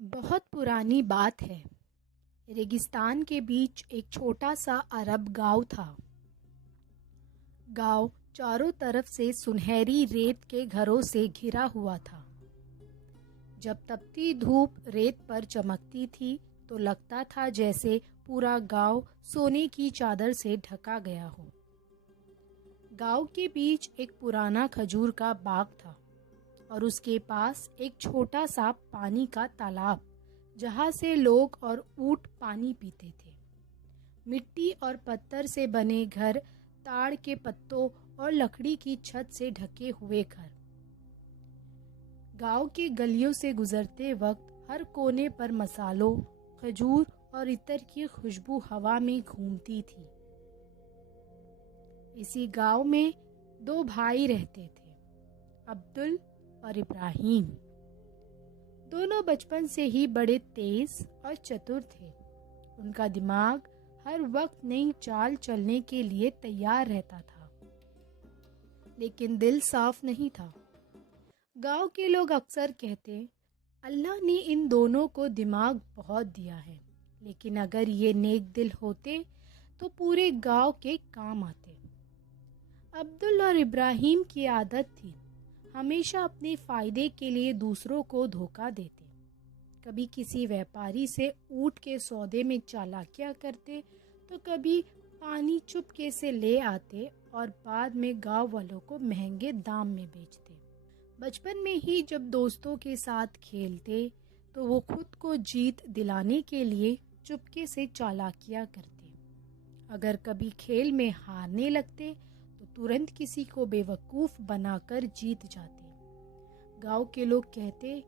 बहुत पुरानी बात है। रेगिस्तान के बीच एक छोटा सा अरब गांव था। गांव चारों तरफ से सुनहरी रेत के घरों से घिरा हुआ था। जब तपती धूप रेत पर चमकती थी तो लगता था जैसे पूरा गांव सोने की चादर से ढका गया हो। गांव के बीच एक पुराना खजूर का बाग था और उसके पास एक छोटा सा पानी का तालाब, जहाँ से लोग और ऊंट पानी पीते थे। मिट्टी और पत्थर से बने घर, ताड़ के पत्तों और लकड़ी की छत से ढके हुए घर। गांव के गलियों से गुजरते वक्त हर कोने पर मसालों, खजूर और इत्र की खुशबू हवा में घूमती थी। इसी गांव में दो भाई रहते थे, अब्दुल और इब्राहिम। दोनों बचपन से ही बड़े तेज और चतुर थे। उनका दिमाग हर वक्त नई चाल चलने के लिए तैयार रहता था, लेकिन दिल साफ नहीं था। गांव के लोग अक्सर कहते, अल्लाह ने इन दोनों को दिमाग बहुत दिया है, लेकिन अगर ये नेक दिल होते तो पूरे गांव के काम आते। अब्दुल और इब्राहिम की आदत थी हमेशा अपने फायदे के लिए दूसरों को धोखा देते। कभी किसी व्यापारी से ऊंट के सौदे में चालाकियां करते तो कभी पानी चुपके से ले आते और बाद में गांव वालों को महंगे दाम में बेचते। बचपन में ही जब दोस्तों के साथ खेलते तो वो खुद को जीत दिलाने के लिए चुपके से चालाकियां करते। अगर कभी खेल में हारने लगते तो तुरंत किसी को बेवकूफ बनाकर जीत जाते। गांव के लोग कहते,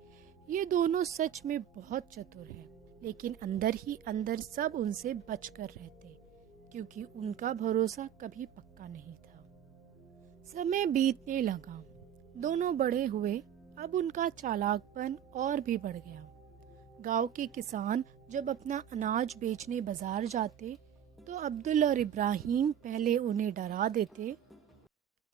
ये दोनों सच में बहुत चतुर हैं, लेकिन अंदर ही अंदर सब उनसे बचकर रहते, क्योंकि उनका भरोसा कभी पक्का नहीं था। समय बीतने लगा, दोनों बड़े हुए। अब उनका चालाकपन और भी बढ़ गया। गांव के किसान जब अपना अनाज बेचने बाजार जाते तो अब्दुल और इब्राहिम पहले उन्हें डरा देते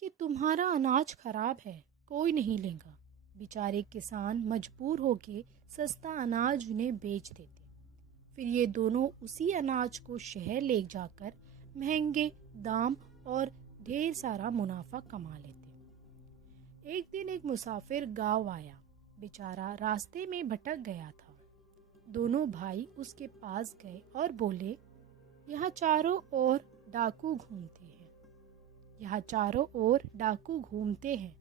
कि तुम्हारा अनाज खराब है, कोई नहीं लेगा। बेचारे किसान मजबूर होके सस्ता अनाज उन्हें बेच देते। फिर ये दोनों उसी अनाज को शहर ले जाकर महंगे दाम और ढेर सारा मुनाफा कमा लेते। एक दिन एक मुसाफिर गांव आया। बेचारा रास्ते में भटक गया था। दोनों भाई उसके पास गए और बोले, यहाँ चारों ओर डाकू घूमते हैं। यहाँ चारों ओर डाकू घूमते हैं।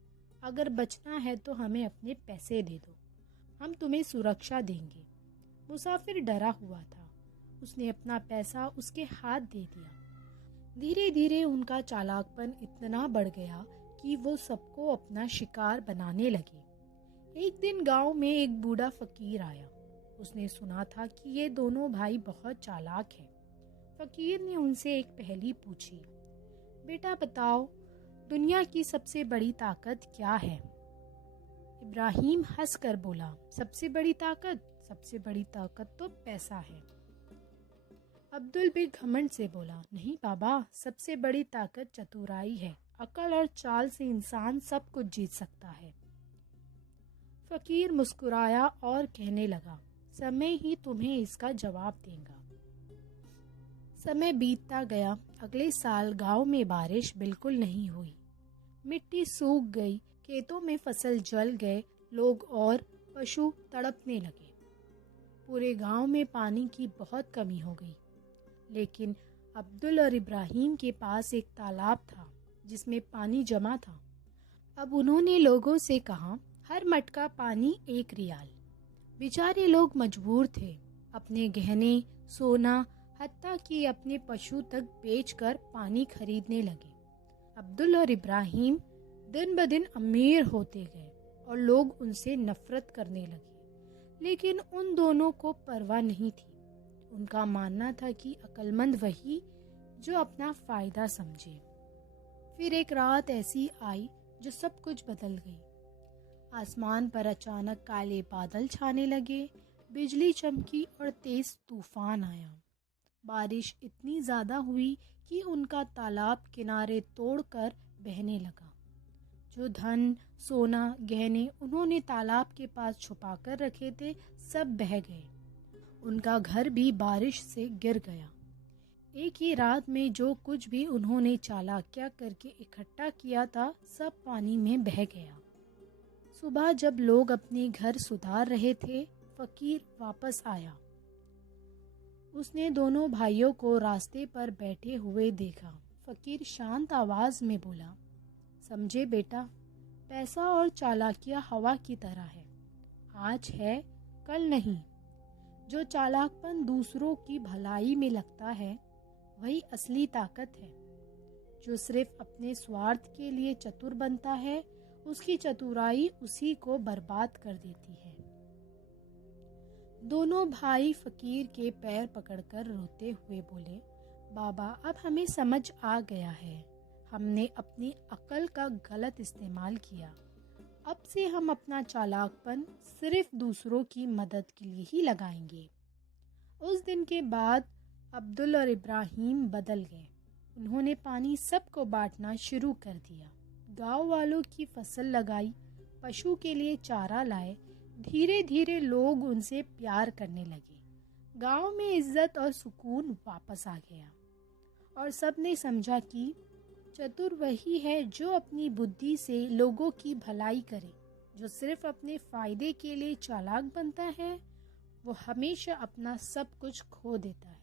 अगर बचना है तो हमें अपने पैसे दे दो, हम तुम्हें सुरक्षा देंगे। मुसाफिर डरा हुआ था। उसने अपना पैसा उसके हाथ दे दिया। धीरे धीरे उनका चालाकपन इतना बढ़ गया कि वो सबको अपना शिकार बनाने लगे। एक दिन गांव में एक बूढ़ा फकीर आया। उसने सुना था कि ये दोनों भाई बहुत चालाक हैं। फकीर ने उनसे एक पहेली पूछी, बेटा बताओ, दुनिया की सबसे बड़ी ताकत क्या है? इब्राहिम हंसकर बोला, सबसे बड़ी ताकत तो पैसा है। अब्दुल भी घमंड से बोला, नहीं बाबा, सबसे बड़ी ताकत चतुराई है। अकल और चाल से इंसान सब कुछ जीत सकता है। फकीर मुस्कुराया और कहने लगा, समय ही तुम्हें इसका जवाब देगा। समय बीतता गया। अगले साल गांव में बारिश बिल्कुल नहीं हुई। मिट्टी सूख गई, खेतों में फसल जल गए, लोग और पशु तड़पने लगे। पूरे गांव में पानी की बहुत कमी हो गई। लेकिन अब्दुल और इब्राहिम के पास एक तालाब था जिसमें पानी जमा था। अब उन्होंने लोगों से कहा, हर मटका पानी 1 रियाल। बेचारे लोग मजबूर थे। अपने गहने, सोना, हत्ता कि अपने पशु तक बेचकर पानी खरीदने लगे। अब्दुल और इब्राहिम दिन ब दिन अमीर होते गए और लोग उनसे नफरत करने लगे। लेकिन उन दोनों को परवाह नहीं थी। उनका मानना था कि अक्लमंद वही जो अपना फायदा समझे। फिर एक रात ऐसी आई जो सब कुछ बदल गई। आसमान पर अचानक काले बादल छाने लगे, बिजली चमकी और तेज तूफान आया। बारिश इतनी ज्यादा हुई कि उनका तालाब किनारे तोड़कर बहने लगा। जो धन, सोना, गहने उन्होंने तालाब के पास छुपा कर रखे थे, सब बह गए। उनका घर भी बारिश से गिर गया। एक ही रात में जो कुछ भी उन्होंने चालाकियां करके इकट्ठा किया था, सब पानी में बह गया। सुबह जब लोग अपने घर सुधार रहे थे, फकीर वापस आया। उसने दोनों भाइयों को रास्ते पर बैठे हुए देखा। फकीर शांत आवाज में बोला, समझे बेटा, पैसा और चालाकियां हवा की तरह है, आज है कल नहीं। जो चालाकपन दूसरों की भलाई में लगता है, वही असली ताकत है। जो सिर्फ अपने स्वार्थ के लिए चतुर बनता है, उसकी चतुराई उसी को बर्बाद कर देती है। दोनों भाई फकीर के पैर पकड़कर रोते हुए बोले, बाबा, अब हमें समझ आ गया है, हमने अपनी अक्ल का गलत इस्तेमाल किया। अब से हम अपना चालाकपन सिर्फ दूसरों की मदद के लिए ही लगाएंगे। उस दिन के बाद अब्दुल और इब्राहिम बदल गए। उन्होंने पानी सबको बांटना शुरू कर दिया। गांव वालों की फसल लगाई, पशु के लिए चारा लाए। धीरे धीरे लोग उनसे प्यार करने लगे। गांव में इज्जत और सुकून वापस आ गया और सबने समझा कि चतुर वही है जो अपनी बुद्धि से लोगों की भलाई करे। जो सिर्फ अपने फायदे के लिए चालाक बनता है, वो हमेशा अपना सब कुछ खो देता है।